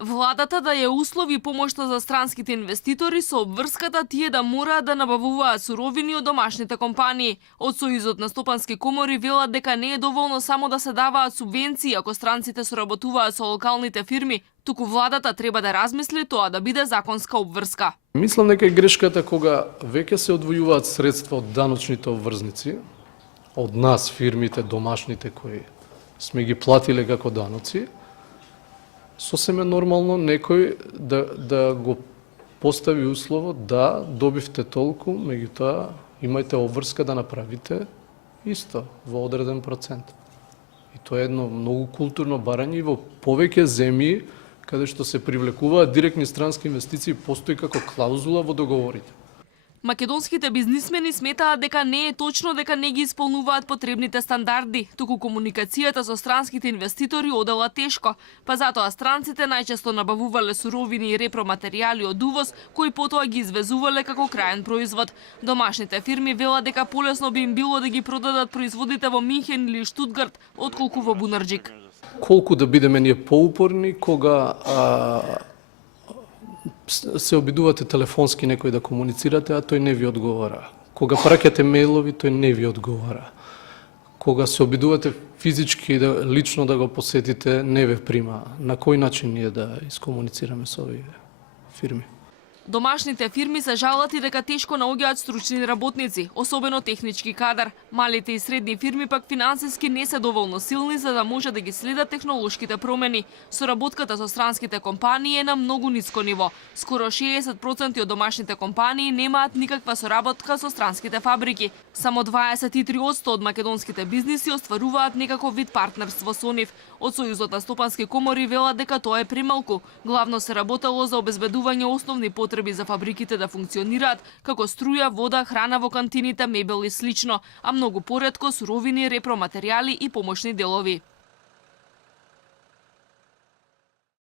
Владата да ја услови помошта за странските инвеститори со обврската тие да мораат да набавуваат суровини од домашните компании. Од Сојузот на стопански комори велат дека не е доволно само да се даваат субвенции ако странците соработуваат со локалните фирми, туку владата треба да размисли тоа да биде законска обврска. Мислам дека е грешката кога веќе се одвојуваат средства од даночните обврзници, од нас фирмите домашните кои сме ги платиле како даноци, сосем е нормално некој да го постави услово да добивте толку, меѓутоа имајте обврска да направите исто во одреден процент. И тоа е едно многу културно барање и во повеќе земји каде што се привлекуваат директни странски инвестиции постои како клаузула во договорите. Македонските бизнисмени сметаат дека не е точно дека не ги исполнуваат потребните стандарди, туку комуникацијата со странските инвеститори одела тешко, па затоа странците најчесто набавувале суровини и репроматеријали од увоз, кои потоа ги извезувале како крајен производ. Домашните фирми велат дека полесно би им било да ги продадат производите во Минхен или Штутгарт, отколку во Бунарџик. Колку да бидеме ние поупорни кога се обидувате телефонски некој да комуницирате, а тој не ви одговара. Кога праќате мејлови, тој не ви одговара. Кога се обидувате физички лично да го посетите, не ве прима. На кој начин ние да искомуницираме со овие фирми? Домашните фирми се жалат и дека тешко наоѓаат стручни работници, особено технички кадар. Малите и средни фирми пак финансиски не се доволно силни за да може да ги следат технолошките промени. Соработката со странските компании е на многу ниско ниво. Скоро 60% од домашните компании немаат никаква соработка со странските фабрики. Само 23% од македонските бизниси остваруваат некаков вид партнерство со нив. Од Сојузот на стопански комори велат дека тоа е премалку. Главно се работело за обезбедување основни потреби за фабриките да функционираат, како струја, вода, храна во кантините, мебел и слично, а многу поретко суровини, репроматеријали и помошни делови.